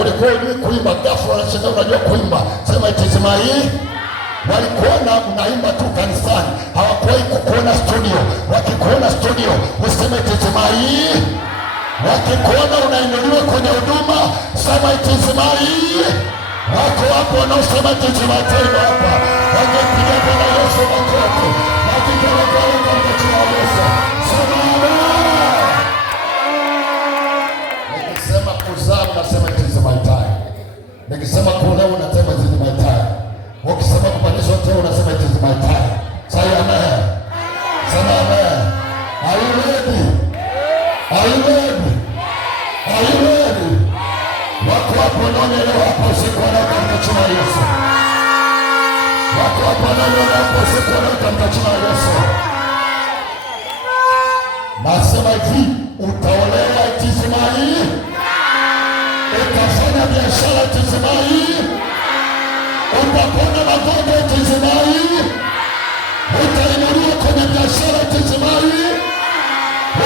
Ulikuwa ujui kuimba, ghafla unashangaa unajua kuimba. Sema it is my. Walikuona unaimba tu kanisani, hawakuwahi kukuona studio. Wakikuona studio useme it is my. Wakikuona unainuliwa kwenye huduma, sema it is my. Wako wapo wanaosema it is my time hapa. Wangepiga Bwana Yesu makofi. Wakipiga Bwana kwa jina la Yesu. Sema amen. Nikisema kuzaa unasema it is my time. Nikisema kuolewa unasema it is my time. Ukisema kupandishwa cheo unasema it is my time. Say amen. Sema amen. Are you ready? Are you ready? Are you ready? Wako hapo wanaonielewa hapo usiku wa leo katika jina la Yesu. Wako hapo wanaonielewa hapo usiku wa leo katika jina la Yesu. Nasema hivi, utaolewa it is my. Utafanya biashara it is my. Utapona magonjwa it is my. Utainuliwa kwenye biashara it is my.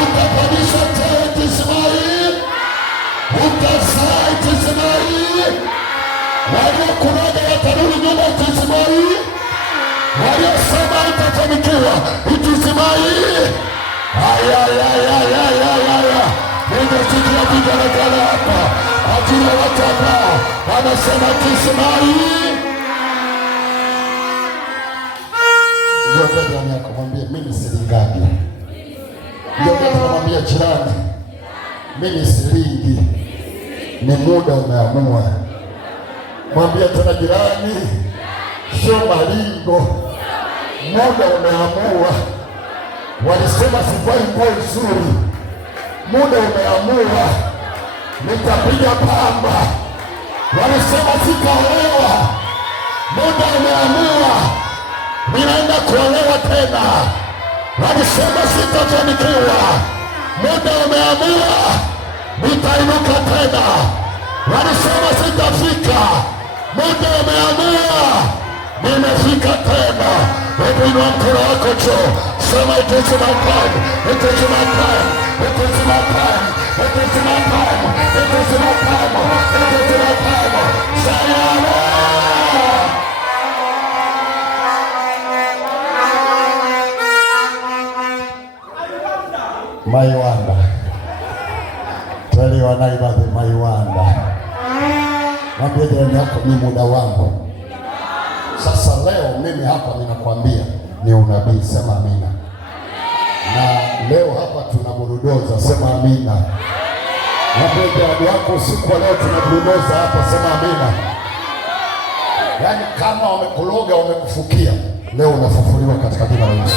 Utapandishwa cheo it is my. Utazaa it is my. Waliokuroga watarudi nyuma it is my. Waliosema utafanikiwa it is my. Nimesikia vigelegele hapa ajili ya watu ambao wanasema it is my. Ndio jirani yako mwambie mimi silingagi. Ndio mwambie jirani mimi silingi. Ni muda umeamua. Mwambie tena jirani sio malingo. Muda umeamua. Walisema sifai nguo nzuri. Muda umeamua. Nitapiga pamba. Walisema sitaolewa. Muda umeamua. Ninaenda kuolewa tena. Walisema sitafanikiwa. Muda umeamua. Nitainuka tena. Walisema sitafika. Muda umeamua. Nimefika tena. Hebu inua mkono wako juu. Sema it is my time. It is my time. It is my time. It is my time. It is my time. It is my time. Say amen. Maiwanda. Tell your neighbor the Maiwanda. Mwambie jirani yako ni muda wangu. Sasa leo mimi hapa ninakwambia ni unabii. Sema amina. Na leo hapa tunaburudoza. Sema amina. Mwambie jirani yako usiku wa leo tunaburudoza hapa. Sema amina. Yaani kama wamekuloga wamekufukia, leo unafufuliwa katika jina la Yesu.